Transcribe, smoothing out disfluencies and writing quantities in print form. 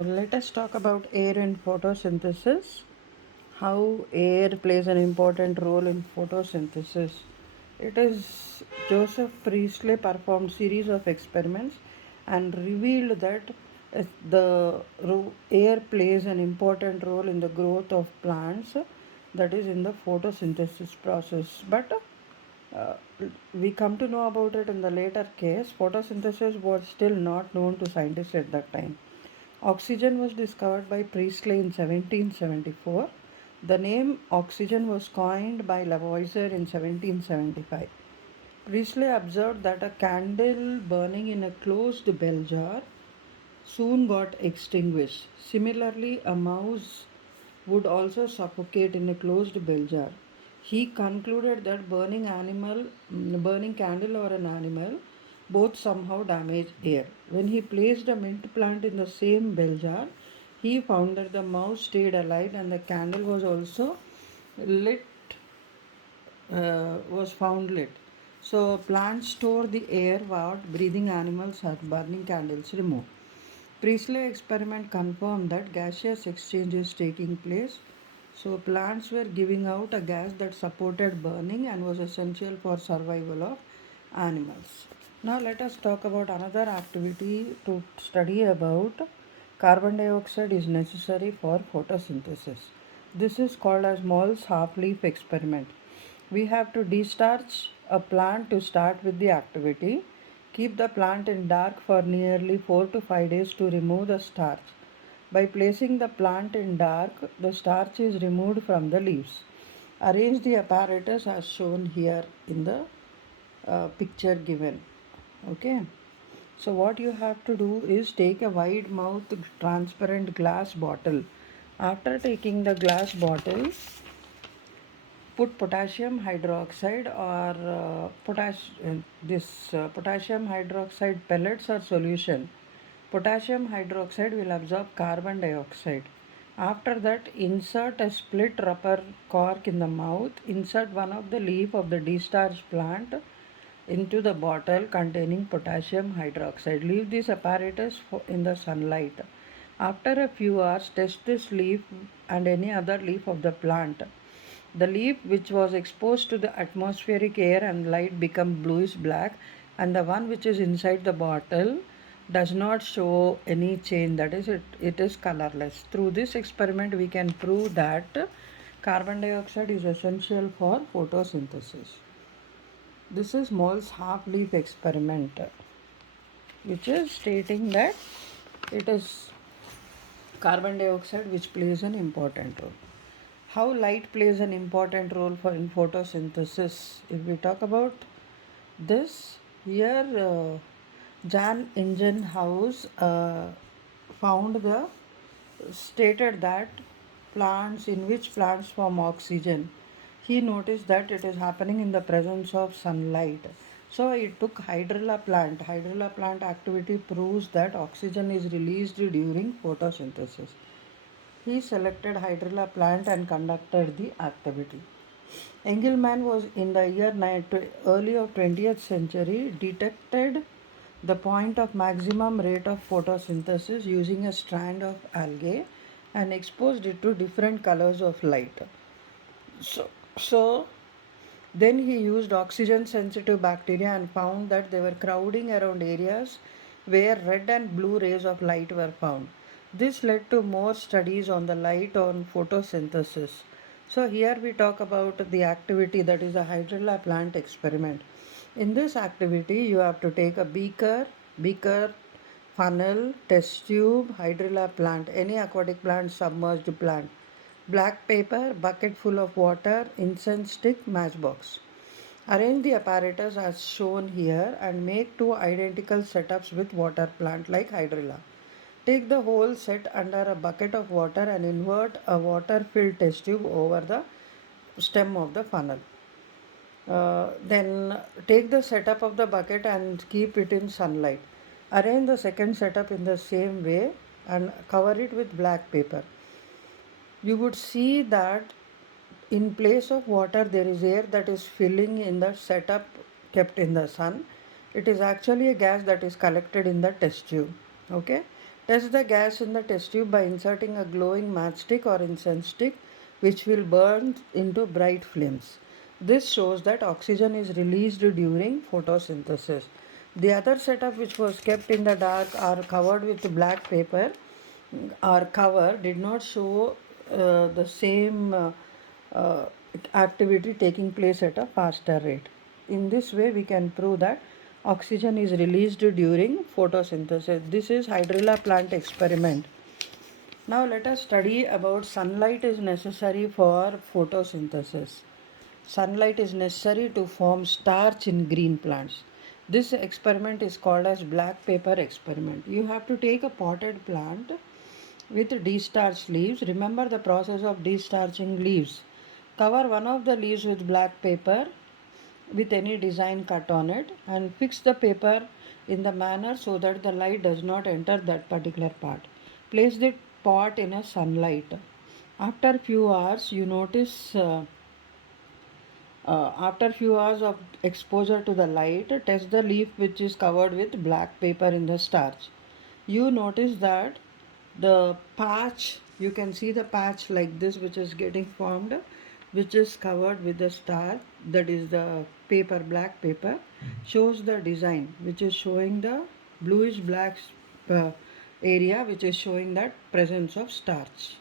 Let us talk about air in photosynthesis. How air plays an important role in photosynthesis. It is Joseph Priestley performed series of experiments and revealed that air plays an important role in the growth of plants, that is in the photosynthesis process. But uh, we come to know about it in the later case. Photosynthesis was still not known to scientists at that time. Oxygen was discovered by Priestley in 1774. The name oxygen was coined by Lavoisier in 1775. Priestley observed that a candle burning in a closed bell jar soon got extinguished. Similarly, a mouse would also suffocate in a closed bell jar. He concluded that burning candle or an animal, both somehow damage air. When he placed a mint plant in the same bell jar, he found that the mouse stayed alive and the candle was also lit, was found lit. So plants store the air what breathing animals or burning candles remove. Priestley experiment confirmed that gaseous exchange is taking place. So plants were giving out a gas that supported burning and was essential for survival of animals. Now let us talk about another activity to study about carbon dioxide is necessary for photosynthesis. This is called as Moll's half-leaf experiment. We have to destarch a plant to start with the activity. Keep the plant in dark for nearly 4 to 5 days to remove the starch. By placing the plant in dark, the starch is removed from the leaves. Arrange the apparatus as shown here in the picture given. Okay. So what you have to do is take a wide mouth transparent glass bottle. After taking the glass bottle, put potassium hydroxide or potassium hydroxide pellets or solution. Potassium hydroxide will absorb carbon dioxide. After that, insert a split rubber cork in the mouth. Insert one of the leaf of the discharged plant into the bottle containing potassium hydroxide. Leave this apparatus in the sunlight. After a few hours, test this leaf and any other leaf of the plant. The leaf which was exposed to the atmospheric air and light become bluish black, and the one which is inside the bottle does not show any change, that is it is colorless. Through this experiment we can prove that carbon dioxide is essential for photosynthesis. This is Moll's half-leaf experiment, which is stating that it is carbon dioxide which plays an important role. How light plays an important role for in photosynthesis? If we talk about this, here Jan Ingenhousz found the stated that plants in which plants form oxygen, he noticed that it is happening in the presence of sunlight. So it took hydrilla plant. Hydrilla plant activity proves that oxygen is released during photosynthesis. He selected hydrilla plant and conducted the activity. Engelmann was in the early of 20th century detected the point of maximum rate of photosynthesis using a strand of algae and exposed it to different colors of light. So then he used oxygen sensitive bacteria and found that they were crowding around areas where red and blue rays of light were found. This led to more studies on the light on photosynthesis. So here we talk about the activity, that is a hydrilla plant experiment. In this activity you have to take a beaker, funnel, test tube, hydrilla plant, any aquatic plant, submerged plant, black paper, bucket full of water, incense stick, matchbox. Arrange the apparatus as shown here and make two identical setups with water plant like hydrilla. Take the whole set under a bucket of water and invert a water filled test tube over the stem of the funnel. Then take the setup of the bucket and keep it in sunlight. Arrange the second setup in the same way and cover it with black paper. You would see that in place of water there is air that is filling in the setup kept in the sun. It is actually a gas that is collected in the test tube. Okay. Test the gas in the test tube by inserting a glowing matchstick or incense stick, which will burn into bright flames. This shows that oxygen is released during photosynthesis. The other setup, which was kept in the dark or covered with black paper or cover, did not show the same uh, activity taking place at a faster rate. In this way, we can prove that oxygen is released during photosynthesis. This is hydrilla plant experiment. Now let us study about sunlight is necessary for photosynthesis. Sunlight is necessary to form starch in green plants. This experiment is called as black paper experiment. You have to take a potted plant with destarched leaves. Remember the process of destarching leaves. Cover one of the leaves with black paper with any design cut on it and fix the paper in the manner so that the light does not enter that particular part. Place the pot in a sunlight. After few hours, you notice after few hours of exposure to the light, test the leaf which is covered with black paper in the starch. You notice that the patch, you can see the patch like this which is getting formed, which is covered with the starch, that is the paper, black paper, shows the design which is showing the bluish black uh, area which is showing that presence of starch.